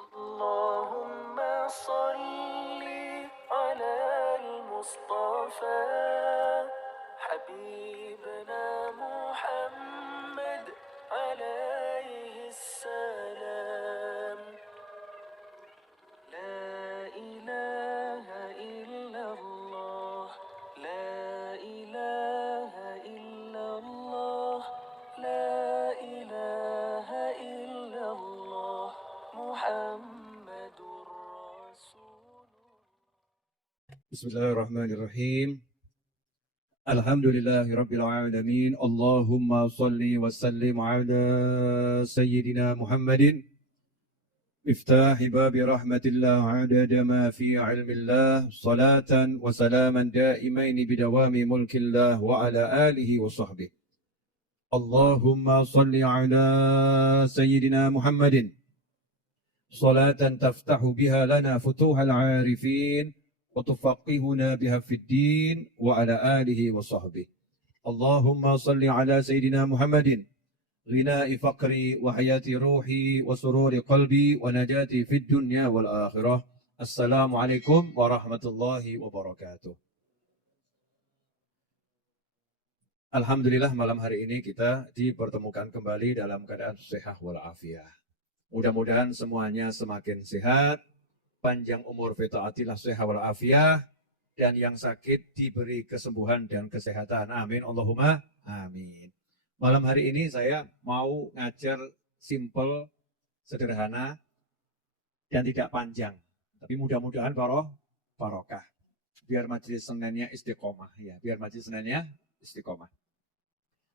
اللهم صل على المصطفى حبيبنا محمد عليه السلام. لا إله إلا الله، لا إله إلا الله، لا إله إلا الله محمد رسول. بسم الله الرحمن الرحيم. الحمد لله رب العالمين. اللهم صل وسلم على سيدنا محمد مفتاح باب رحمة الله عدد ما في علم الله، صلاة وسلاما دائمين بدوام ملك الله وعلى آله وصحبه. اللهم صل على سيدنا محمد صلاة تفتح بها لنا فتوح العارفين وتفقهنا بها في الدين وعلى آله وصحبه. اللهم صل على سيدنا محمد غناء فقري وحياة روحي وسرور قلبي ونجاتي في الدنيا والآخرة. السلام عليكم ورحمة الله وبركاته. Alhamdulillah malam hari ini kita dipertemukan kembali dalam keadaan sehat walafiat. Mudah-mudahan semuanya semakin sehat, panjang umur fitaatillah sehat walafiat, dan yang sakit diberi kesembuhan dan kesehatan. Amin. Allahumma amin. Malam hari ini saya mau ngajar simple, sederhana, dan tidak panjang. Tapi mudah-mudahan barokah. Biar majelis Seninnya istiqomah. Ya, biar majelis Seninnya istiqomah.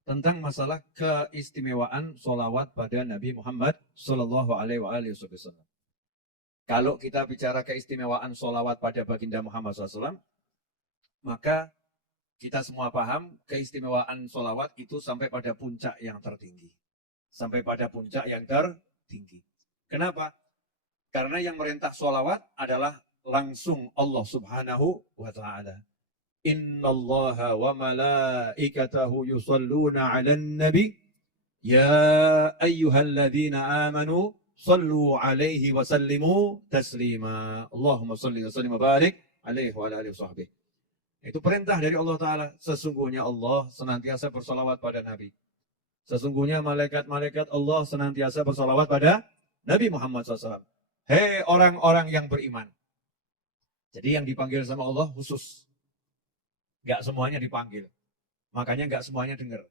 Tentang masalah keistimewaan sholawat pada Nabi Muhammad Sallallahu Alaihi Wasallam. Kalau kita bicara keistimewaan sholawat pada baginda Muhammad SAW, maka kita semua paham keistimewaan sholawat itu sampai pada puncak yang tertinggi. Sampai pada puncak yang tertinggi. Kenapa? Karena yang merintah sholawat adalah langsung Allah Subhanahu wa Ta'ala. Innallaha wa malaikatahu yusalluna 'alan nabi ya ayyuhalladzina amanu sallu 'alaihi wa sallimu taslima. Allahumma shalli wa sallim wa barik 'alaihi wa ala alihi washabbihi. Itu perintah dari Allah Ta'ala. Sesungguhnya Allah senantiasa bersalawat pada Nabi. Sesungguhnya malaikat-malaikat Allah senantiasa bersalawat pada Nabi Muhammad SAW. Hei orang-orang yang beriman. Jadi yang dipanggil sama Allah khusus. Gak semuanya dipanggil. Makanya gak semuanya dengar.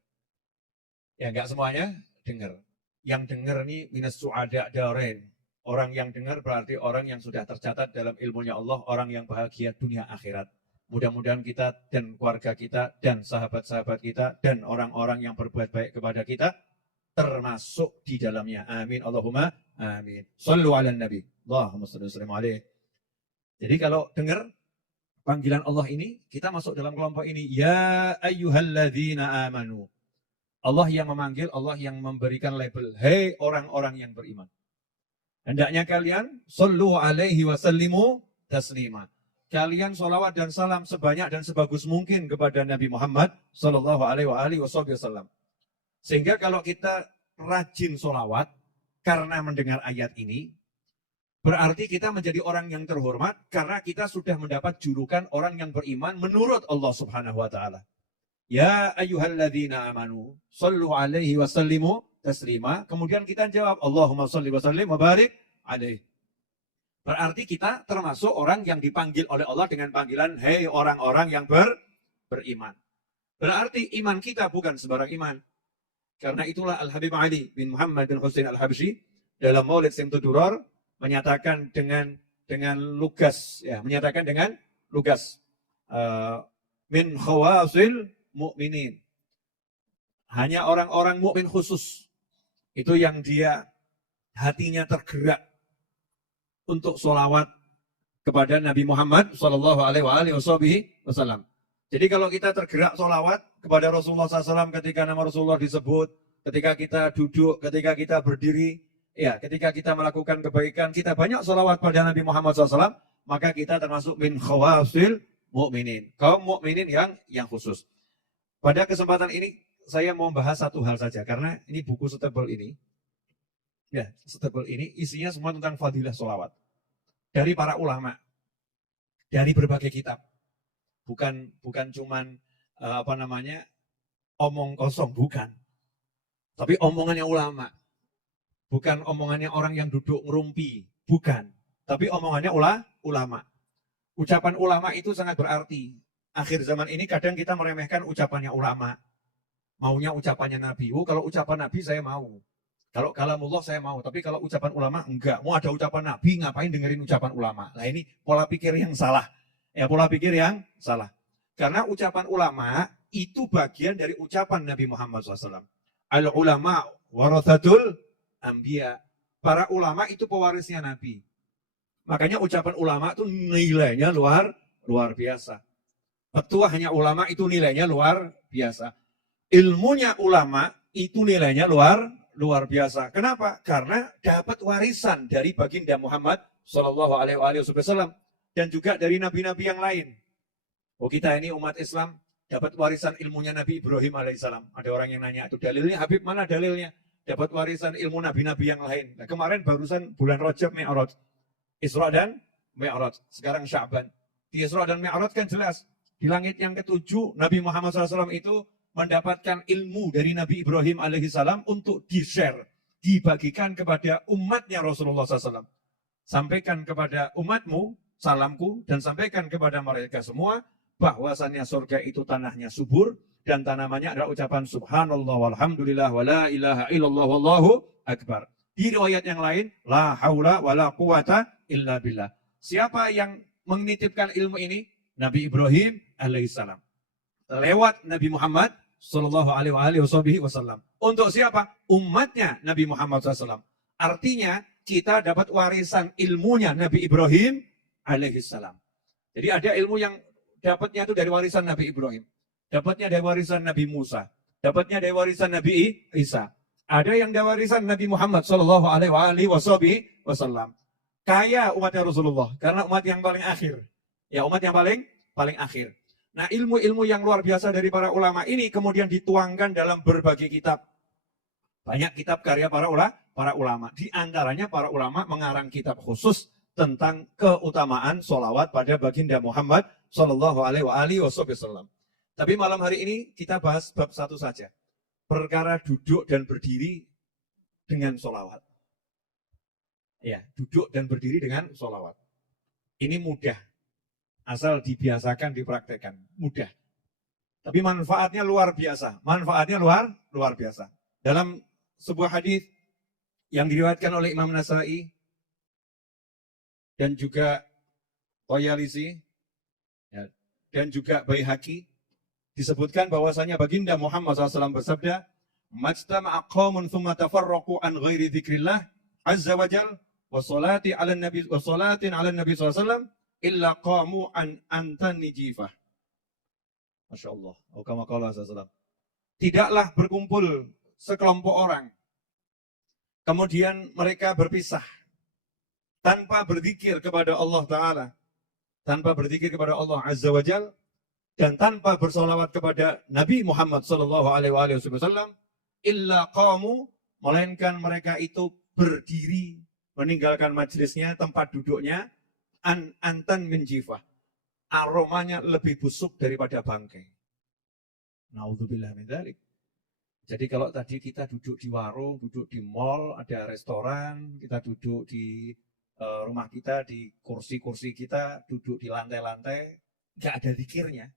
Ya gak semuanya dengar. Yang dengar ini minas su'ada darain. Orang yang dengar berarti orang yang sudah tercatat dalam ilmunya Allah. Orang yang bahagia dunia akhirat. Mudah-mudahan kita dan keluarga kita dan sahabat-sahabat kita dan orang-orang yang berbuat baik kepada kita termasuk di dalamnya. Amin. Allahumma amin. Sallu ala nabi. Allahumma salli wa sallim alaih. Jadi kalau dengar panggilan Allah ini, kita masuk dalam kelompok ini. Ya ayyuhalladzina amanu. Allah yang memanggil, Allah yang memberikan label. Hei orang-orang yang beriman. Hendaknya kalian sallu alaihi wa sallimu taslima. Kalian sholawat dan salam sebanyak dan sebagus mungkin kepada Nabi Muhammad Sallallahu Alaihi Wasallam. Sehingga kalau kita rajin sholawat karena mendengar ayat ini, berarti kita menjadi orang yang terhormat karena kita sudah mendapat julukan orang yang beriman menurut Allah Subhanahu wa Ta'ala. Ya ayyuhalladzina amanu sallu alaihi wa sallimu taslima. Kemudian kita jawab Allahumma salli wa sallim wa barik alaihi. Berarti kita termasuk orang yang dipanggil oleh Allah dengan panggilan hei orang-orang yang beriman. Berarti iman kita bukan sembarang iman. Karena itulah Al-Habib Ali bin Muhammad bin Husain Al-Habsyi dalam Maulid Simtud Duror menyatakan dengan lugas, ya, menyatakan dengan lugas min khawasil mu'minin. Hanya orang-orang mukmin khusus itu yang dia hatinya tergerak untuk sholawat kepada Nabi Muhammad Sallallahu Alaihi Wasallam. Jadi kalau kita tergerak sholawat kepada Rasulullah SAW ketika nama Rasulullah disebut, ketika kita duduk, ketika kita berdiri, ya, ketika kita melakukan kebaikan, kita banyak sholawat pada Nabi Muhammad SAW, maka kita termasuk min khawasil mu'minin. Kaum mukminin yang khusus. Pada kesempatan ini, saya mau bahas satu hal saja, karena ini buku setebal ini Ya, setebal ini isinya semua tentang fadilah sholawat. Dari para ulama, dari berbagai kitab. Bukan cuman omong kosong, bukan. Tapi omongannya ulama. Bukan omongannya orang yang duduk ngerumpi, bukan. Tapi omongannya ulama. Ucapan ulama itu sangat berarti. Akhir zaman ini kadang kita meremehkan ucapannya ulama. Maunya ucapannya Nabi. Oh, kalau ucapan Nabi saya mau. Kalau kalamullah saya mau. Tapi kalau ucapan ulama enggak. Mau ada ucapan Nabi, ngapain dengerin ucapan ulama? Nah ini pola pikir yang salah. Ya, pola pikir yang salah. Karena ucapan ulama itu bagian dari ucapan Nabi Muhammad SAW. Al-ulama warathatul anbiya. Para ulama itu pewarisnya Nabi. Makanya ucapan ulama itu nilainya luar biasa. Petuahnya ulama itu nilainya luar biasa. Ilmunya ulama itu nilainya luar biasa. Kenapa? Karena dapat warisan dari baginda Muhammad Shallallahu Alaihi Wasallam dan juga dari nabi-nabi yang lain. Oh, kita ini umat Islam dapat warisan ilmunya Nabi Ibrahim alaihissalam. Ada orang yang nanya, itu dalilnya Habib, mana dalilnya? Dapat warisan ilmu nabi-nabi yang lain. Nah, kemarin barusan bulan Rajab Mi'raj. Isra dan Mi'raj. Sekarang Sya'ban. Di Isra dan Mi'raj kan jelas. Di langit yang ketujuh, Nabi Muhammad SAW itu mendapatkan ilmu dari Nabi Ibrahim alaihissalam untuk di-share, dibagikan kepada umatnya Rasulullah SAW. Sampaikan kepada umatmu, salamku, dan sampaikan kepada mereka semua, bahwasannya surga itu tanahnya subur, dan tanamannya adalah ucapan subhanallah walhamdulillah wa la ilaha illallah wallahu akbar. Di riwayat yang lain, la haula wa la quwata illa billah. Siapa yang menitipkan ilmu ini? Nabi Ibrahim alaihissalam. Lewat Nabi Muhammad sallallahu alaihi wasallam. Untuk siapa? Umatnya Nabi Muhammad SAW. Artinya kita dapat warisan ilmunya Nabi Ibrahim alaihissalam. Jadi ada ilmu yang dapatnya itu dari warisan Nabi Ibrahim. Dapatnya dari warisan Nabi Musa. Dapatnya dari warisan Nabi Isa. Ada yang dari warisan Nabi Muhammad sallallahu alaihi wasallam. Kaya umatnya Rasulullah karena umat yang paling akhir. Ya, umat yang paling akhir. Nah, ilmu-ilmu yang luar biasa dari para ulama ini kemudian dituangkan dalam berbagai kitab. Banyak kitab karya para ulama. Di antaranya para ulama mengarang kitab khusus tentang keutamaan sholawat pada baginda Muhammad Sallallahu Alaihi Wasallam. Tapi malam hari ini kita bahas bab satu saja. Perkara duduk dan berdiri dengan sholawat. Ya, duduk dan berdiri dengan sholawat. Ini mudah. Asal dibiasakan, dipraktekkan. Mudah. Tapi manfaatnya luar biasa. Manfaatnya luar biasa. Dalam sebuah hadis yang diriwayatkan oleh Imam Nasai dan juga Toyalisi ya, dan juga Baihaqi disebutkan bahwasanya baginda Muhammad SAW bersabda, "Majtama'a qaumun thumma tafarraqu an ghairi dzikrillah azza wa jalla wa salati 'ala nabi wa salatin 'ala nabi SAW illa qamu an antani jifah." Masya Allah. Tidaklah berkumpul sekelompok orang, kemudian mereka berpisah tanpa berzikir kepada Allah Ta'ala, tanpa berzikir kepada Allah Azza wa Jal, dan tanpa bersolawat kepada Nabi Muhammad Sallallahu Alaihi Wasallam, illa qamu, melainkan mereka itu berdiri meninggalkan majelisnya, tempat duduknya, antan min jifah, aromanya lebih busuk daripada bangkai. Naudzubillah min dzalik. Jadi kalau tadi kita duduk di warung, duduk di mall, ada restoran, kita duduk di rumah kita, di kursi-kursi kita, duduk di lantai-lantai, nggak ada zikirnya,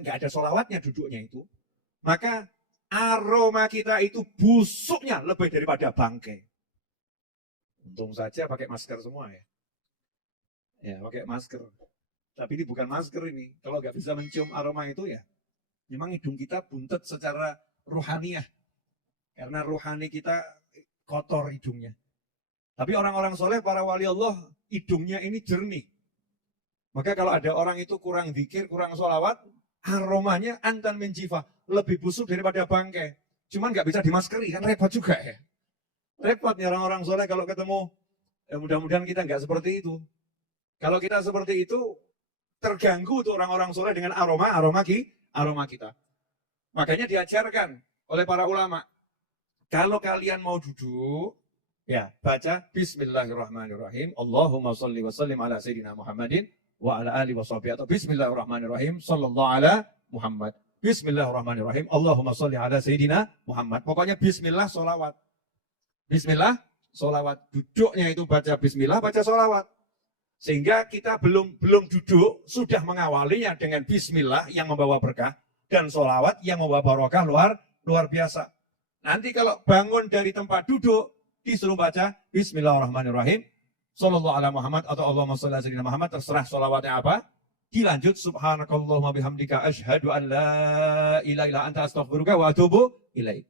nggak ada sholawatnya duduknya itu, maka aroma kita itu busuknya lebih daripada bangkai. Untung saja pakai masker semua ya. Ya, pakai masker. Tapi ini bukan masker ini. Kalau nggak bisa mencium aroma itu ya, memang hidung kita buntet secara ruhaniyah. Karena ruhani kita kotor hidungnya. Tapi orang-orang soleh, para wali Allah, hidungnya ini jernih. Maka kalau ada orang itu kurang zikir, kurang sholawat, aromanya antan min jifah, lebih busuk daripada bangkai. Cuman nggak bisa dimaskeri, kan repot juga ya. Repot nih orang-orang soleh kalau ketemu. Ya mudah-mudahan kita nggak seperti itu. Kalau kita seperti itu, terganggu tuh orang-orang soleh dengan aroma kita. Makanya diajarkan oleh para ulama, Kalau kalian mau duduk, ya baca Bismillahirrahmanirrahim. Allahumma salli wa sallim ala Sayyidina Muhammadin wa ala alihi wa sahbihi. Atau Bismillahirrahmanirrahim. Sallallahu ala Muhammad. Bismillahirrahmanirrahim. Allahumma salli ala Sayyidina Muhammad. Pokoknya Bismillah solawat. Bismillah solawat. Duduknya itu baca Bismillah, baca solawat. Sehingga kita belum duduk, sudah mengawalinya dengan Bismillah yang membawa berkah. Dan solawat yang membawa barokah luar biasa. Nanti kalau bangun dari tempat duduk, disuruh baca Bismillahirrahmanirrahim. Sallallahu ala Muhammad atau Allahumma sholli ala sayyidina Muhammad, terserah sholawatnya apa. Dilanjut subhanakallahumma bihamdika asyhadu an la ilaha illa anta astaghfiruka wa atubu ilaik.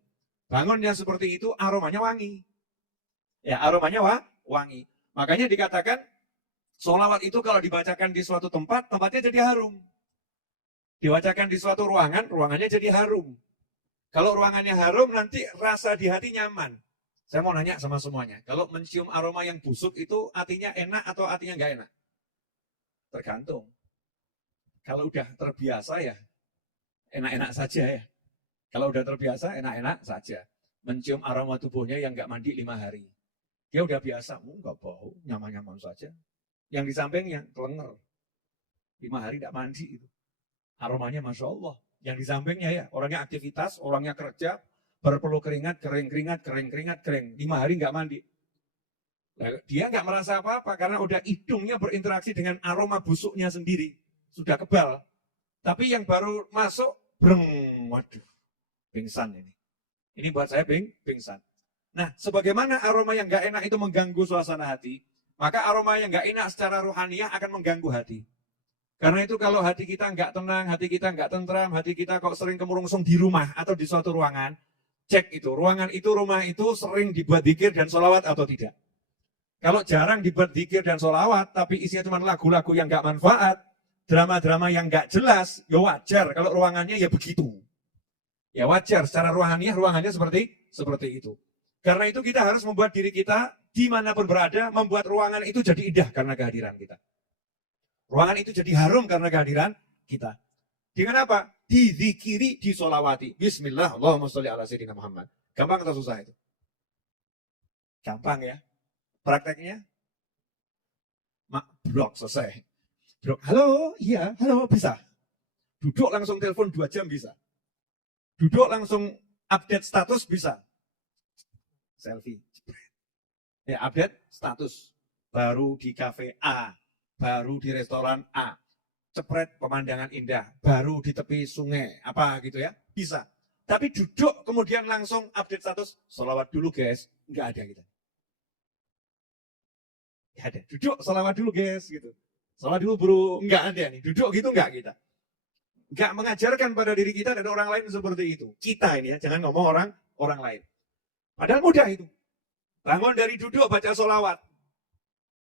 Bangunnya seperti itu, aromanya wangi. Ya, aromanya wangi. Makanya dikatakan sholawat itu kalau dibacakan di suatu tempat, tempatnya jadi harum. Dibacakan di suatu ruangan, ruangannya jadi harum. Kalau ruangannya harum, nanti rasa di hati nyaman. Saya mau nanya sama semuanya, kalau mencium aroma yang busuk itu artinya enak atau artinya nggak enak? Tergantung. Kalau udah terbiasa ya, enak-enak saja ya. Kalau udah terbiasa, enak-enak saja. Mencium aroma tubuhnya yang nggak mandi 5 hari. Dia udah biasa, nggak bau, nyaman-nyaman saja. Yang di sampingnya, kelenger. 5 hari nggak mandi itu. Aromanya Masya Allah. Yang di sampingnya ya, orangnya aktivitas, orangnya kerja, berpeluh keringat, kering. 5 hari nggak mandi. Nah, dia nggak merasa apa-apa karena udah hidungnya berinteraksi dengan aroma busuknya sendiri. Sudah kebal. Tapi yang baru masuk, waduh, pingsan ini. Ini buat saya pingsan. Nah, sebagaimana aroma yang nggak enak itu mengganggu suasana hati, maka aroma yang nggak enak secara rohaniah akan mengganggu hati. Karena itu kalau hati kita nggak tenang, hati kita nggak tentram, hati kita kok sering kemurungsung di rumah atau di suatu ruangan, cek itu, ruangan itu, rumah itu sering dibuat zikir dan sholawat atau tidak. Kalau jarang dibuat zikir dan sholawat, tapi isinya cuma lagu-lagu yang nggak manfaat, drama-drama yang nggak jelas, ya wajar. Kalau ruangannya ya begitu. Ya wajar, secara rohaniah, ruangannya seperti itu. Karena itu kita harus membuat diri kita, dimanapun berada, membuat ruangan itu jadi indah karena kehadiran kita. Ruangan itu jadi harum karena kehadiran kita. Dengan apa? Dizikiri, disolawati. Bismillah, Allahumma sholli ala sayyidina Muhammad. Gampang atau susah itu? Gampang ya. Prakteknya? Blok selesai. Blok, halo, iya, halo, bisa. Duduk langsung telepon 2 jam bisa. Duduk langsung update status bisa. Selfie. Ya, update status. Baru di cafe A. Baru di restoran A, cepret pemandangan indah, baru di tepi sungai, apa gitu ya, bisa. Tapi duduk kemudian langsung update status, sholawat dulu guys, nggak ada kita. Nggak ada, duduk sholawat dulu guys, gitu. Sholawat dulu bro, nggak ada nih, duduk gitu nggak kita. Nggak mengajarkan pada diri kita dan orang lain seperti itu. Kita ini ya, jangan ngomong orang lain. Padahal mudah itu. Bangun dari duduk baca sholawat.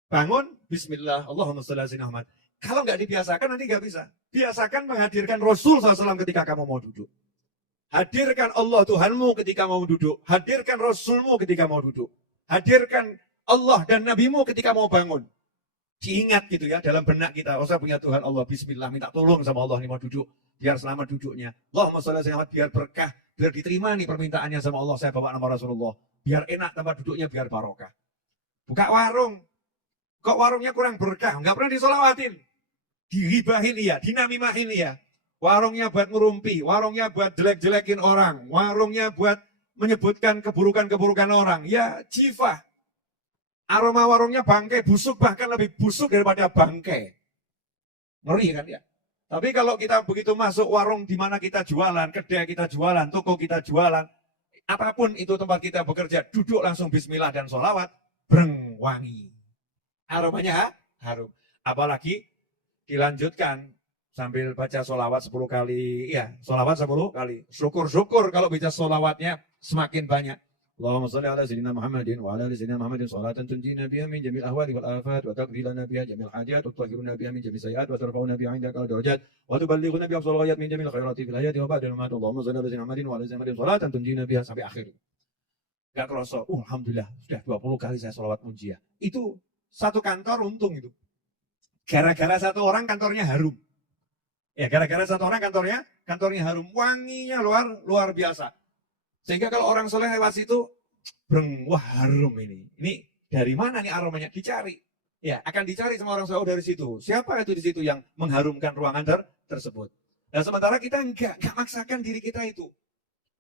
Bangun, bismillah, Allahumma sholli ala sayyidina Muhammad. Kalau nggak dibiasakan nanti nggak bisa. Biasakan menghadirkan Rasul SAW ketika kamu mau duduk. Hadirkan Allah Tuhanmu ketika mau duduk. Hadirkan Rasulmu ketika mau duduk. Hadirkan Allah dan Nabimu ketika mau bangun. Diingat gitu ya, dalam benak kita. Oh saya punya Tuhan Allah, bismillah, minta tolong sama Allah nih mau duduk. Biar selamat duduknya. Allahumma sholli ala sayyidina Muhammad, biar berkah. Biar diterima nih permintaannya sama Allah. Saya bawa nama Rasulullah. Biar enak tempat duduknya, biar barokah. Buka warung. Kok warungnya kurang berkah? Nggak pernah disolawatin. Dihibahin iya, dinamimahin iya. Warungnya buat ngerumpi, warungnya buat jelek-jelekin orang, warungnya buat menyebutkan keburukan-keburukan orang. Ya jifah. Aroma warungnya bangkai, busuk, bahkan lebih busuk daripada bangkai. Ngeri kan ya? Tapi kalau kita begitu masuk warung di mana kita jualan, kedai kita jualan, toko kita jualan, apapun itu tempat kita bekerja, duduk langsung bismillah dan sholawat, breng, wangi. Aromanya harum. Apalagi dilanjutkan sambil baca sholawat 10 kali. Ya, sholawat 10 kali. Syukur-syukur kalau baca sholawatnya semakin banyak. Allahumma sholli ala sayyidina Muhammadin wa ala ali sayyidina Muhammadin sholatan tunjina biha min jamil ahwali wal afat wa taqdi lana biha jamil hajat wa tutahhiruna biha min jamil sayiat wa tarfa'una biha 'indaka darajat wa tuballighuna biha afdal ghayat min jamil khairati fil hayati wa ba'da al-mamat. Allahumma sholli ala sayyidina Muhammadin wa ala ali sayyidina Muhammadin sholatan tunjina biha sampai akhir. Enggak kerasa. Alhamdulillah sudah 20 kali saya sholawat munjiah. Itu satu kantor untung itu. Gara-gara satu orang kantornya harum. Ya, gara-gara satu orang kantornya harum. Wanginya luar biasa. Sehingga kalau orang soleh lewat situ, wah harum ini. Ini dari mana nih aromanya? Dicari. Ya, akan dicari sama orang soleh dari situ. Siapa itu di situ yang mengharumkan ruangan tersebut? Nah, sementara kita enggak maksakan diri kita itu.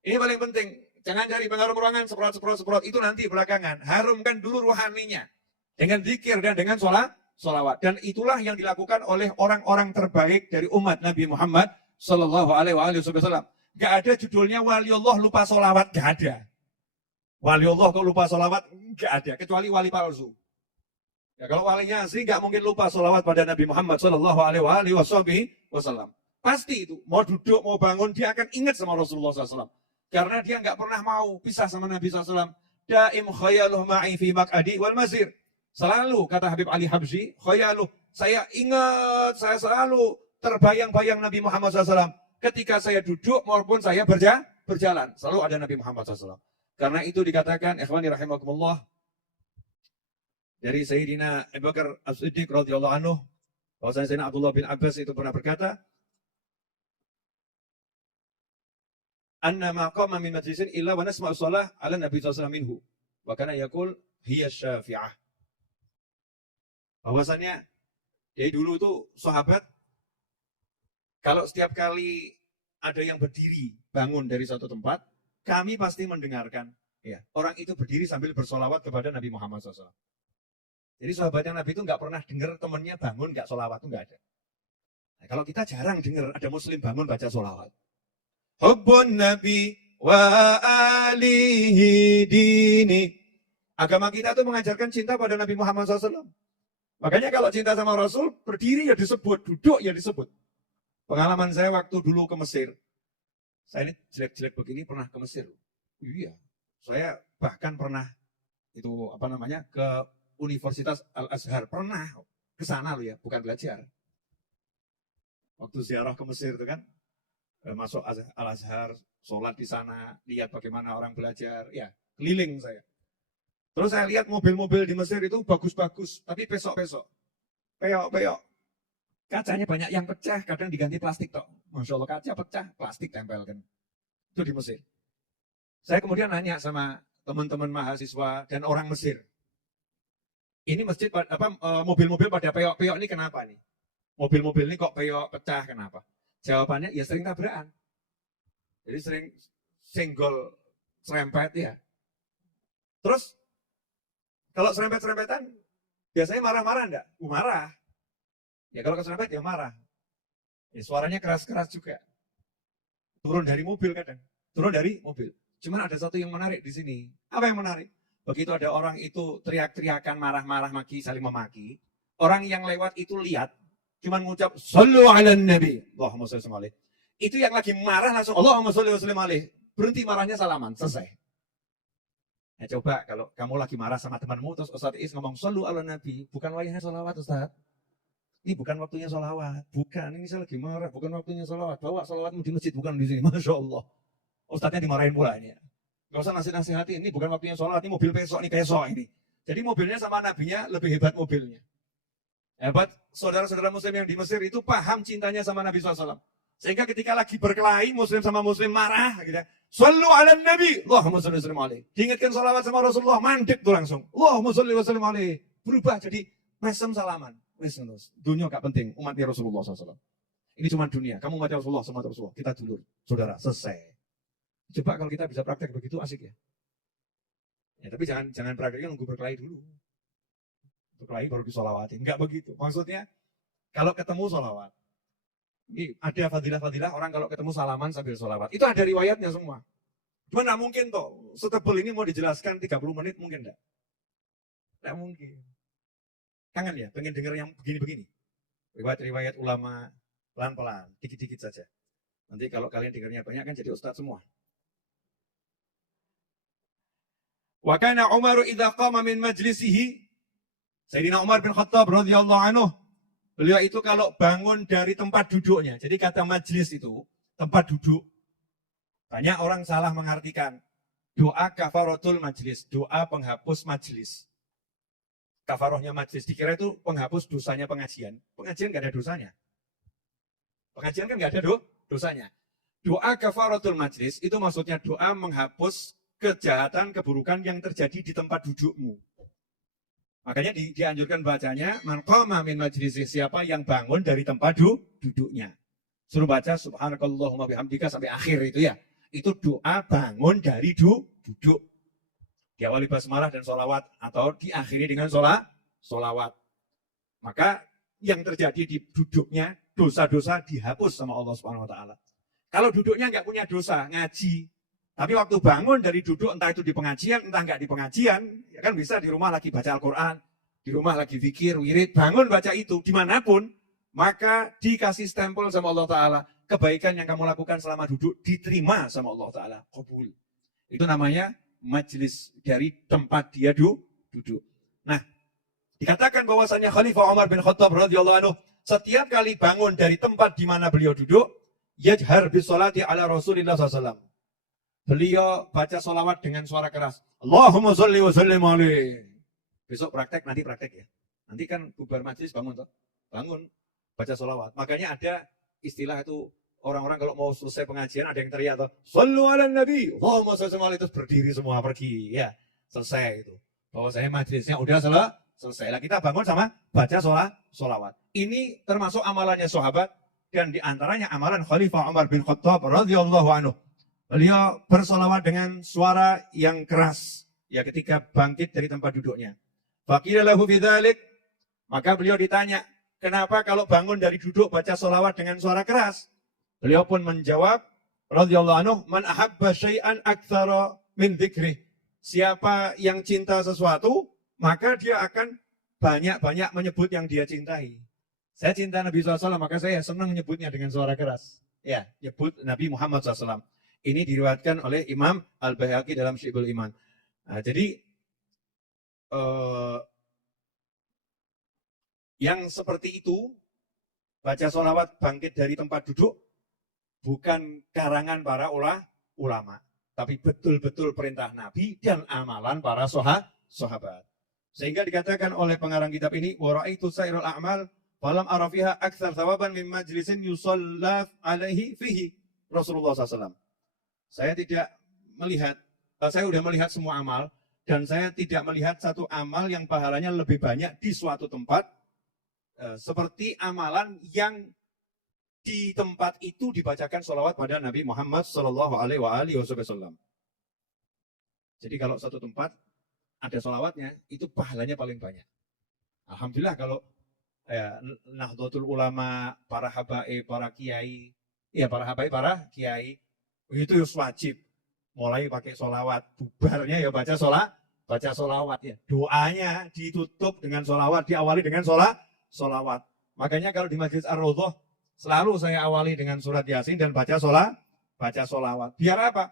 Ini paling penting. Jangan cari pengharum ruangan, semprot. Itu nanti belakangan. Harumkan dulu rohaninya. Dengan zikir dan dengan sholawat. Dan itulah yang dilakukan oleh orang-orang terbaik dari umat Nabi Muhammad Sallallahu Alaihi Wasallam. Gak ada judulnya waliullah lupa sholawat, gak ada. Waliullah kok lupa sholawat, gak ada. Kecuali wali palsu. Ya, kalau walinya asli gak mungkin lupa sholawat pada Nabi Muhammad Sallallahu Alaihi Wasallam. Pasti itu, mau duduk, mau bangun, dia akan ingat sama Rasulullah SAW. Karena dia gak pernah mau pisah sama Nabi SAW. Daim khayaluh ma'i fi maq'adi wal masir. Selalu, kata Habib Ali Habsyi, khayaluh, saya ingat, saya selalu terbayang-bayang Nabi Muhammad SAW. Ketika saya duduk maupun saya berjalan, selalu ada Nabi Muhammad SAW. Karena itu dikatakan, ikhwani rahimakumullah, dari Sayyidina Abu Bakar As-Siddiq radhiyallahu anhu, bahwa Sayyidina Abdullah bin Abbas itu pernah berkata, anna ma qama min majlisin illa wa nasma'u shalah ala Nabi SAW minhu. Wa kana yaqul hiya syafi'ah. Bahwasannya dari dulu itu sahabat, kalau setiap kali ada yang berdiri, bangun dari suatu tempat, kami pasti mendengarkan. Ya, orang itu berdiri sambil bersolawat kepada Nabi Muhammad SAW. Jadi sahabatnya Nabi itu nggak pernah dengar temannya bangun nggak solawat, itu nggak ada. Nah, kalau kita jarang dengar ada muslim bangun baca solawat. Hubbun Nabi wa alihi dini. Agama kita itu mengajarkan cinta pada Nabi Muhammad SAW. Makanya kalau cinta sama Rasul, berdiri ya disebut, duduk ya disebut. Pengalaman saya waktu dulu ke Mesir. Saya ini jelek-jelek begini pernah ke Mesir. Iya. Saya bahkan pernah ke Universitas Al-Azhar. Pernah ke sana loh ya, bukan belajar. Waktu ziarah ke Mesir itu kan, masuk Al-Azhar, sholat di sana, lihat bagaimana orang belajar. Ya, keliling saya. Terus saya lihat mobil-mobil di Mesir itu bagus-bagus, tapi pesok-pesok. Peyok-peyok. Kacanya banyak yang pecah, kadang diganti plastik toh. Masya Allah, kaca pecah, plastik tempel kan. Itu di Mesir. Saya kemudian nanya sama teman-teman mahasiswa dan orang Mesir. Ini masjid mobil-mobil pada peyok-peyok ini kenapa nih? Mobil-mobil ini kok peyok pecah kenapa? Jawabannya ya sering tabrakan. Jadi sering senggol serempet ya. Terus kalau serempet-serempetan biasanya marah-marah enggak? Marah. Ya kalau keserempet ya marah. Ya, suaranya keras-keras juga. Turun dari mobil kadang. Turun dari mobil. Cuman ada satu yang menarik di sini. Apa yang menarik? Begitu ada orang itu teriak-teriakan, marah-marah, maki, saling memaki. Orang yang lewat itu lihat. Cuman ngucap, Sallu ala Nabi. Allahumma salli wa sallim. Itu yang lagi marah langsung, Allahumma salli wa sallim alaih. Berhenti marahnya, salaman. Selesai. Nah, coba kalau kamu lagi marah sama temanmu, terus Ustaz Is ngomong, Sallu ala Nabi. Bukan wayahnya sholawat Ustaz. Ini bukan waktunya sholawat. Bukan, ini saya lagi marah. Bukan waktunya sholawat. Bawa sholawatmu di masjid, bukan di sini. Masya Allah. Ustaznya dimarahin pula ini. Gak usah nasihati. Ini bukan waktunya sholawat. Ini mobil besok ini. Jadi mobilnya sama nabinya lebih hebat mobilnya. Hebat saudara-saudara muslim yang di Mesir itu paham cintanya sama Nabi SAW. Sehingga ketika lagi berkelahi, muslim sama muslim marah. Gitu. Sallu ala Nabi. Allahumma salli wa sallim alaih. Diingatkan sholawat sama Rasulullah. Mandek tuh langsung. Allahumma salli wa sallim alaih. Berubah jadi mesem salaman. Dunia gak penting, umatnya Rasulullah SAW. Ini cuma dunia, kamu umatnya Rasulullah sama Rasulullah. Kita dulur, saudara, selesai. Coba kalau kita bisa praktek begitu asik ya. Ya tapi jangan prakteknya nunggu berkelahi dulu. Berkelahi baru disolawatin, enggak begitu. Maksudnya kalau ketemu solawat. Ini ada fadilah-fadilah orang kalau ketemu salaman sambil solawat. Itu ada riwayatnya semua. Cuma gak mungkin toh, setebel ini mau dijelaskan 30 menit mungkin enggak. Enggak mungkin. Kangen ya, pengen dengar yang begini-begini. Riwayat-riwayat ulama pelan-pelan, dikit-dikit saja. Nanti kalau kalian dengarnya banyak kan jadi ustadz semua. Wa kana Umar idza qama min majlisihi. Sayyidina Umar bin Khattab radhiyallahu anhu. Beliau itu kalau bangun dari tempat duduknya. Jadi kata majlis itu tempat duduk. Banyak orang salah mengartikan doa kafaratul majlis, doa penghapus majlis. Kafarohnya majlis, dikira itu penghapus dosanya pengajian. Pengajian nggak ada dosanya. Pengajian kan nggak ada dosanya. Doa kafaratul majlis itu maksudnya doa menghapus kejahatan, keburukan yang terjadi di tempat dudukmu. Makanya dianjurkan bacanya, man qama min majlisi, siapa yang bangun dari tempat duduknya. Suruh baca subhanakallahumma bihamdika sampai akhir itu ya. Itu doa bangun dari duduk. Diawali basmalah dan sholawat atau diakhiri dengan sholawat. Maka yang terjadi di duduknya, dosa-dosa dihapus sama Allah Subhanahu wa taala. Kalau duduknya nggak punya dosa, ngaji. Tapi waktu bangun dari duduk, entah itu di pengajian, entah nggak di pengajian, ya kan bisa di rumah lagi baca Al-Quran, di rumah lagi zikir, wirid, bangun baca itu, dimanapun, maka dikasih stempel sama Allah Ta'ala. Kebaikan yang kamu lakukan selama duduk, diterima sama Allah Ta'ala. Qabul. Itu namanya majelis dari tempat dia duduk. Nah, dikatakan bahwasanya Khalifah Umar bin Khattab radhiyallahu anhu, setiap kali bangun dari tempat di mana beliau duduk, yajhar bisolati ala Rasulillah SAW. Beliau baca sholawat dengan suara keras. Allahumma sholli wa sallim alaihi. Besok nanti praktek ya. Nanti kan bubar majlis bangun toh. Bangun, baca sholawat. Makanya ada istilah itu, orang-orang kalau mau selesai pengajian ada yang teriak toh. Shollu ala nabi. Allahumma sholli wa sallim, terus berdiri semua pergi. Ya, selesai itu. Bahwa saya majlisnya udah selesai. Lah kita bangun sama baca sholawat. Ini termasuk amalannya sahabat. Dan diantaranya amalan Khalifah Umar bin Khattab radhiyallahu anhu. Beliau bersolawat dengan suara yang keras ya ketika bangkit dari tempat duduknya. Faqila lahu bidzalik, maka beliau ditanya, kenapa kalau bangun dari duduk baca solawat dengan suara keras? Beliau pun menjawab, radhiyallahu anhu, man ahabba syai'an aktsara min dzikrih. Siapa yang cinta sesuatu, maka dia akan banyak-banyak menyebut yang dia cintai. Saya cinta Nabi SAW, maka saya senang menyebutnya dengan suara keras. Ya, nyebut Nabi Muhammad SAW. Ini diriwayatkan oleh Imam Al-Baihaqi dalam Syibul Iman. Nah, jadi yang seperti itu, baca sholawat bangkit dari tempat duduk, bukan karangan para ulama, tapi betul-betul perintah Nabi dan amalan para sahabat. Sehingga dikatakan oleh pengarang kitab ini, wa ra'aitu sairul a'mal falam ara fiha aktsar thawaban min majlisin yusalla alaihi fihi Rasulullah SAW. Saya sudah melihat semua amal, dan saya tidak melihat satu amal yang pahalanya lebih banyak di suatu tempat, seperti amalan yang di tempat itu dibacakan sholawat pada Nabi Muhammad SAW. Jadi kalau satu tempat ada sholawatnya, itu pahalanya paling banyak. Alhamdulillah kalau Nahdlatul Ulama, para habaib, para kiai, itu wajib mulai pakai sholawat, bubarnya ya baca sholawat ya. Doanya ditutup dengan sholawat, diawali dengan sholawat. Makanya kalau di Majlis Ar-Raudhah selalu saya awali dengan surat Yasin dan baca sholawat. Biar apa?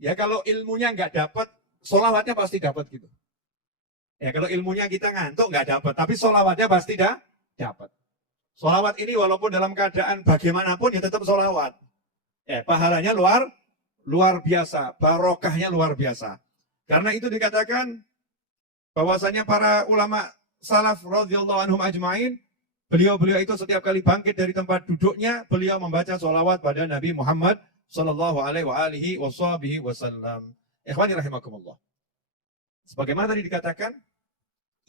Ya kalau ilmunya nggak dapat, sholawatnya pasti dapat gitu. Ya kalau ilmunya kita ngantuk nggak dapat, tapi sholawatnya pasti dapat. Sholawat ini walaupun dalam keadaan bagaimanapun ya tetap sholawat. Pahalanya luar biasa, barokahnya luar biasa. Karena itu dikatakan bahwasanya para ulama salaf radhiyallahu anhum ajmain, beliau itu setiap kali bangkit dari tempat duduknya, beliau membaca sholawat pada Nabi Muhammad sallallahu alaihi wasallam. Ikhwani rahimakumullah. Sebagaimana tadi dikatakan,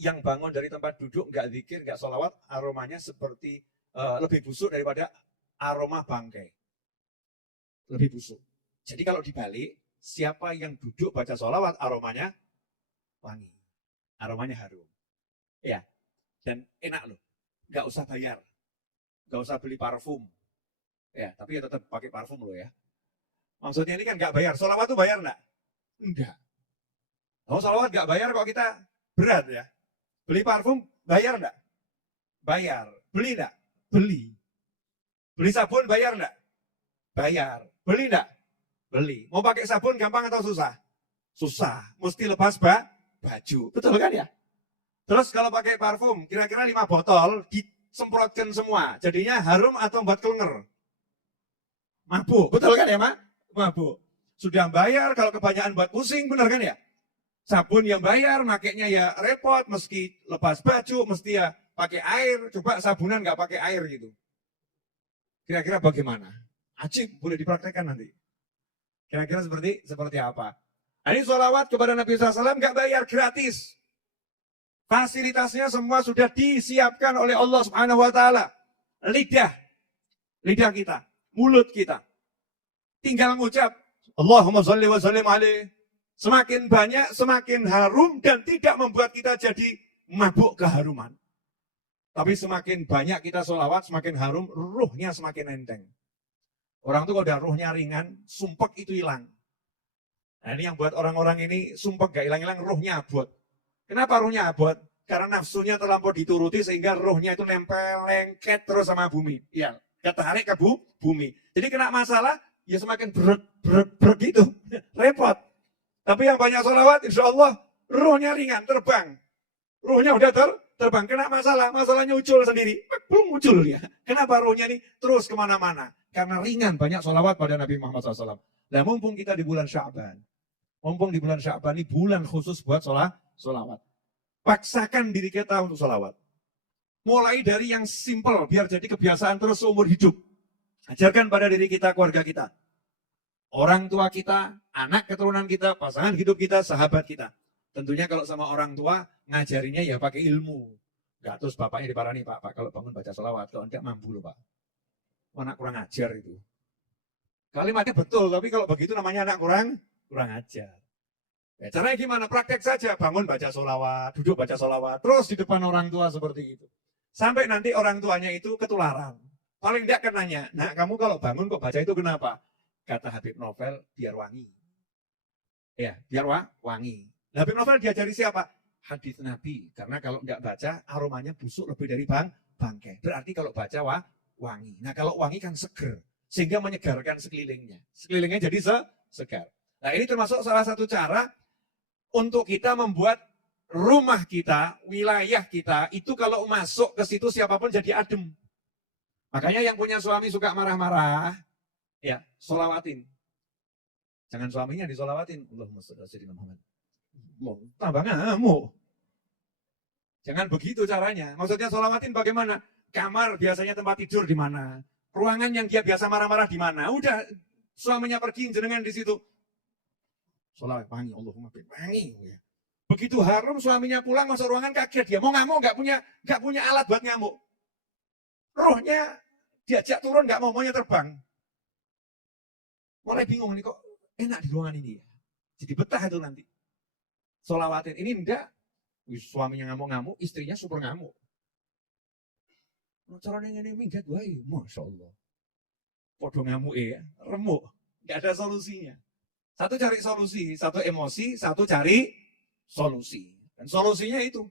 yang bangun dari tempat duduk nggak zikir, nggak sholawat, aromanya seperti lebih busuk daripada aroma bangkai. Lebih busuk. Jadi kalau dibalik, siapa yang duduk baca sholawat, aromanya wangi. Aromanya harum. Ya, dan enak loh. Nggak usah bayar. Nggak usah beli parfum. Ya, tapi ya tetap pakai parfum loh ya. Maksudnya ini kan nggak bayar. Sholawat tuh bayar nggak? Enggak. Kalau sholawat nggak bayar kok kita berat ya. Beli parfum bayar nggak? Bayar. Beli nggak? Beli. Beli sabun bayar nggak? Bayar. Beli nggak? Beli. Mau pakai sabun gampang atau susah? Susah. Mesti lepas baju. Betul kan ya? Terus kalau pakai parfum, kira-kira 5 botol disemprotkan semua. Jadinya harum atau buat kelenger? Mabuk. Betul kan ya, Mak? Mabuk. Sudah bayar, kalau kebanyakan buat pusing, benar kan ya? Sabun yang bayar, makainya ya repot, meski lepas baju, mesti ya pakai air. Coba sabunan nggak pakai air gitu. Kira-kira bagaimana? Ajib, boleh dipraktekkan nanti. Kira-kira seperti apa? Ini sholawat kepada Nabi SAW nggak bayar, gratis. Fasilitasnya semua sudah disiapkan oleh Allah Subhanahu Wa Taala. Lidah kita, mulut kita, tinggal mengucap Allahumma sholli wa sallim alaih. Semakin banyak, semakin harum dan tidak membuat kita jadi mabuk keharuman. Tapi semakin banyak kita sholawat, semakin harum, ruhnya semakin enteng. Orang tuh kalau udah ruhnya ringan, sumpek itu hilang. Nah ini yang buat orang-orang ini sumpek gak hilang-hilang, ruhnya abot. Kenapa ruhnya abot? Karena nafsunya terlampau dituruti sehingga ruhnya itu nempel, lengket terus sama bumi. Iya, ketarik ke bumi. Jadi kena masalah, ya semakin brek gitu. Repot. Tapi yang banyak sholawat, insya Allah ruhnya ringan, terbang. Ruhnya udah terbang, kena masalah, masalahnya ucul sendiri. Belum muncul ya. Kenapa ruhnya ini terus kemana-mana? Karena ringan, banyak sholawat pada Nabi Muhammad SAW. Nah mumpung kita di bulan Sya'ban. Mumpung di bulan Sya'ban ini bulan khusus buat sholawat. Paksakan diri kita untuk sholawat. Mulai dari yang simple, biar jadi kebiasaan terus seumur hidup. Ajarkan pada diri kita, keluarga kita. Orang tua kita, anak keturunan kita, pasangan hidup kita, sahabat kita. Tentunya kalau sama orang tua, ngajarinya ya pakai ilmu. Enggak, terus bapaknya diparani, Pak, kalau bangun baca sholawat, kalau enggak mampu loh Pak. Anak kurang ajar itu. Kalimatnya betul, tapi kalau begitu namanya anak kurang ajar. Ya, caranya gimana? Praktek saja, bangun baca sholawat, duduk baca sholawat, terus di depan orang tua seperti itu. Sampai nanti orang tuanya itu ketularan. Paling enggak kan nanya, nah kamu kalau bangun kok baca itu kenapa? Kata Habib Novel, biar wangi. Ya, biar wangi. Habib Novel diajari siapa? Hadis Nabi. Karena kalau enggak baca, aromanya busuk lebih dari bangkai. Berarti kalau baca wangi. Nah kalau wangi kan seger. Sehingga menyegarkan sekelilingnya. Sekelilingnya jadi segar. Nah ini termasuk salah satu cara untuk kita membuat rumah kita, wilayah kita, itu kalau masuk ke situ siapapun jadi adem. Makanya yang punya suami suka marah-marah, ya, sholawatin. Jangan suaminya disolawatin. Allahumma sholli ala sayyidina Muhammad. Tambah ngamuk. Jangan begitu caranya. Maksudnya sholawatin bagaimana? Kamar biasanya tempat tidur di mana? Ruangan yang dia biasa marah-marah di mana? Udah, suaminya pergi jenengan di situ. Sholawat wangi, Allahumma wangi. Begitu harum suaminya pulang masuk ruangan kaget dia. Mau ngamuk nggak punya alat buat ngamuk. Rohnya diajak turun nggak maunya terbang. Mulai bingung nih kok enak di ruangan ini ya. Jadi betah itu nanti. Sholawatin ini enggak. Suaminya ngamuk-ngamuk, istrinya super ngamuk. Caranya ini minggat wae, Masya Allah. Podo ngamuk ya, remuk. Nggak ada solusinya. Satu cari solusi, satu emosi, satu cari solusi. Dan solusinya itu,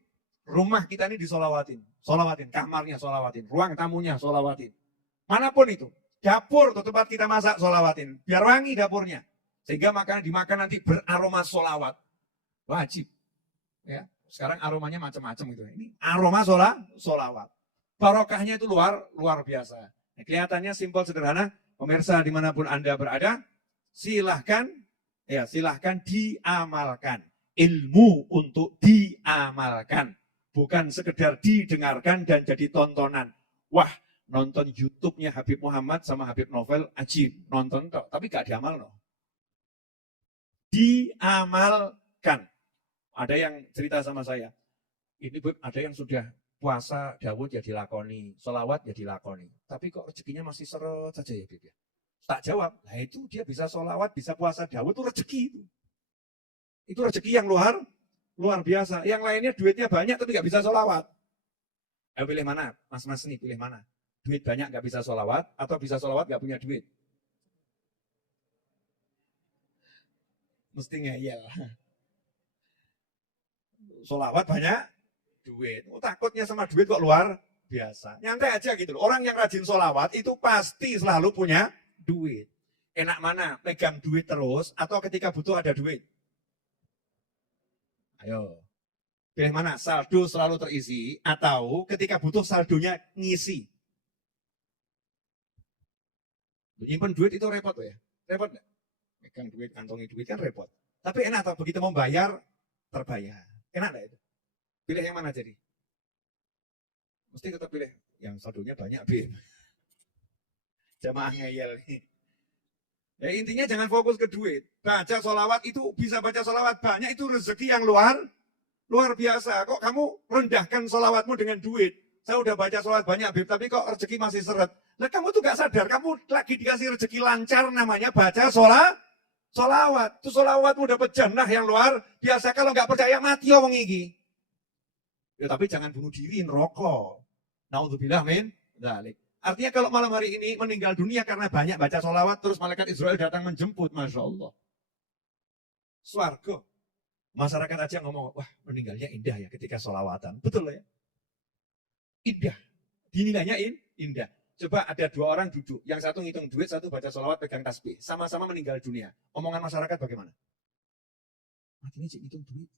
rumah kita ini disolawatin. Solawatin, kamarnya solawatin, ruang tamunya solawatin. Manapun itu. Dapur tuh tempat kita masak solawatin. Biar wangi dapurnya. Sehingga makanan dimakan nanti beraroma solawat. Wajib. Ya, sekarang aromanya macam-macam itu. Ini aroma solawat. Barokahnya itu luar biasa. Nah, kelihatannya simpel sederhana. Pemirsa dimanapun Anda berada, silahkan diamalkan. Ilmu untuk diamalkan. Bukan sekedar didengarkan dan jadi tontonan. Wah, nonton YouTube-nya Habib Muhammad sama Habib Novel, ajib. Nonton kok, tapi gak diamal no. Diamalkan. Ada yang cerita sama saya. Ini ada yang sudah puasa Dawud ya dilakoni, sholawat ya dilakoni. Tapi kok rezekinya masih seret saja ya Bib ya. Tak jawab, nah itu dia bisa sholawat, bisa puasa Dawud itu rezeki itu. Itu rezeki yang luar biasa. Yang lainnya duitnya banyak tapi nggak bisa sholawat. Pilih mana? Mas-mas nih pilih mana? Duit banyak nggak bisa sholawat atau bisa sholawat nggak punya duit? Mesti ngeyel. Sholawat banyak duit. Takutnya sama duit kok luar biasa. Nyantai aja gitu loh. Orang yang rajin sholawat itu pasti selalu punya duit. Enak mana? Pegang duit terus atau ketika butuh ada duit? Ayo. Pilih mana? Saldo selalu terisi atau ketika butuh saldonya ngisi? Menyimpan duit itu repot ya? Repot nggak? Pegang duit, kantongi duit kan repot. Tapi enak atau begitu mau bayar, terbayar. Enak nggak itu? Pilih yang mana jadi? Mesti tetap pilih yang saldonya banyak, Bim. Jamaah ngeyel nih. Ya intinya jangan fokus ke duit. Baca sholawat itu bisa baca sholawat banyak, itu rezeki yang luar biasa. Kok kamu rendahkan sholawatmu dengan duit? Saya udah baca sholawat banyak, Bib, tapi kok rezeki masih seret. Nah kamu tuh gak sadar, kamu lagi dikasih rezeki lancar namanya baca sholawat. Itu sholawatmu dapat jannah yang luar biasa. Kalau gak percaya mati orang iki. Ya tapi jangan bunuh diri, rokok. Naudzubillah min dzalik. Artinya kalau malam hari ini meninggal dunia karena banyak baca sholawat, terus malaikat Israel datang menjemput, Masya Allah. Swarga. Masyarakat aja ngomong, wah meninggalnya indah ya ketika sholawatan. Betul ya? Indah. Dinilainya indah. Coba ada dua orang duduk, yang satu ngitung duit, satu baca sholawat pegang tasbih. Sama-sama meninggal dunia. Omongan masyarakat bagaimana? Mati ini cik ngitung duit.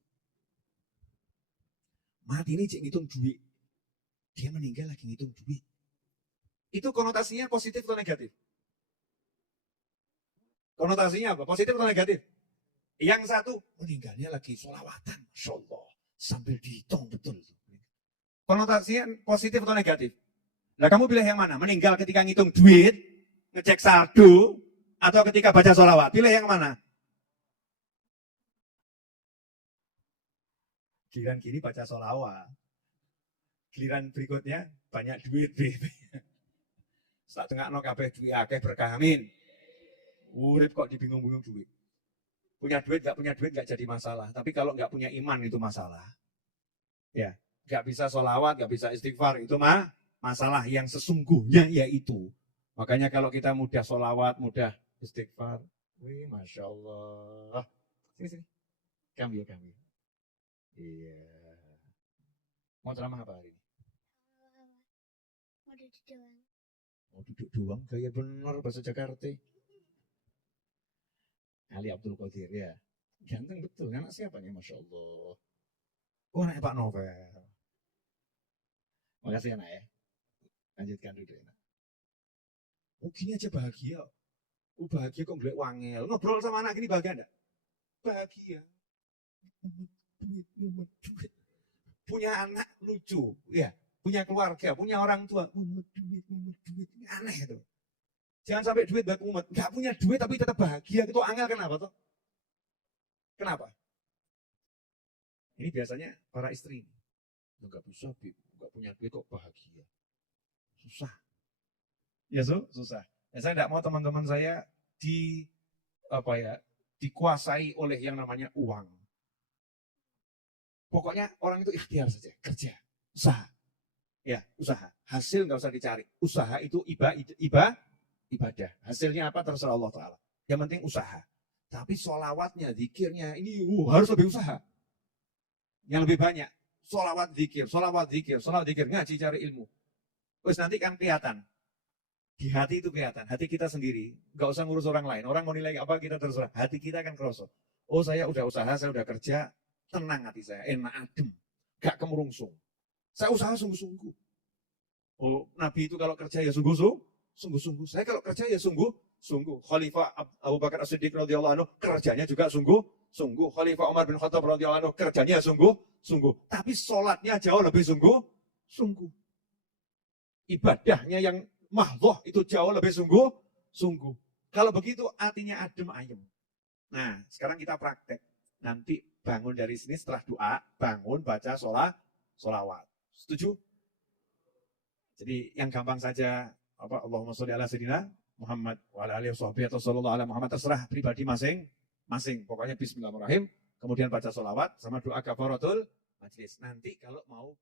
Mati ini cik ngitung duit. Dia meninggal lagi ngitung duit. Itu konotasinya positif atau negatif? Konotasinya apa? Positif atau negatif? Yang satu, meninggalnya lagi sholawatan. Masya Allah. Sambil dihitung betul. Konotasinya positif atau negatif? Nah kamu pilih yang mana? Meninggal ketika ngitung duit, ngecek saldo, atau ketika baca sholawat? Pilih yang mana? Giliran gini baca sholawat. Giliran berikutnya banyak duit. Saat tengah no kabeh duit akeh berkah, amin. Urip kok dibingung-bingung duit. Punya duit gak jadi masalah. Tapi kalau gak punya iman itu masalah. Ya, gak bisa sholawat, gak bisa istighfar, itu masalah yang sesungguhnya yaitu. Makanya kalau kita mudah sholawat, mudah istighfar, wih, Masya Allah. Sini. Kami. Iya. Mau ceramah apa hari ini? Mau duduk doang. Mau duduk doang, gaya bener bahasa Jakarta. Ali Abdul Qadir, ya. Ganteng betul, anak siapa nih, Masya Allah. Oh, anaknya Pak Novel. Makasih anak ya. Lanjutkan dulu enak. Oh gini aja bahagia. Oh bahagia kok ngeliat wangel. Ngobrol sama anak gini bahagia enggak? Bahagia. Duit. Punya anak lucu. Ya. Punya keluarga, punya orang tua. Duit. Ini aneh itu. Jangan sampai duit buat umat. Gak punya duit tapi tetap bahagia. Itu angel kenapa tuh? Kenapa? Ini biasanya para istri. Enggak bisa, enggak punya duit kok bahagia. Susah. Ya susah. Ya, saya tidak mau teman-teman saya dikuasai oleh yang namanya uang. Pokoknya orang itu ikhtiar saja, kerja, usaha. Ya, usaha. Hasil nggak usah dicari. Usaha itu ibadah. Hasilnya apa terserah Allah Ta'ala. Yang penting usaha. Tapi sholawatnya, zikirnya, ini harus lebih usaha. Yang lebih banyak. Sholawat zikir. Ngaji cari ilmu. Terus nanti kan kelihatan. Di hati itu kelihatan. Hati kita sendiri. Nggak usah ngurus orang lain. Orang mau nilai apa kita terserah. Hati kita akan kerosok. Oh saya udah usaha, saya udah kerja. Tenang hati saya. Enak adem. Gak kemerungsung. Saya usaha sungguh-sungguh. Oh Nabi itu kalau kerja ya sungguh-sungguh. Saya kalau kerja ya sungguh-sungguh. Khalifah Abu Bakar As-Siddiq radhiyallahu anhu kerjanya juga sungguh-sungguh. Khalifah Umar bin Khattab radhiyallahu anhu kerjanya sungguh-sungguh. Tapi sholatnya jauh lebih sungguh-sungguh. Ibadahnya yang mahdhah itu jauh lebih sungguh-sungguh. Kalau begitu artinya adem ayem. Nah, sekarang kita praktek. Nanti bangun dari sini setelah doa, bangun baca sholawat. Setuju? Jadi yang gampang saja, Allahumma sholli ala sayyidina Muhammad wa ala alihi washabbihi atau sallallahu ala Muhammad, terserah pribadi masing-masing. Pokoknya bismillahirrahmanirrahim, kemudian baca sholawat sama doa kafaratul majlis. Nanti kalau mau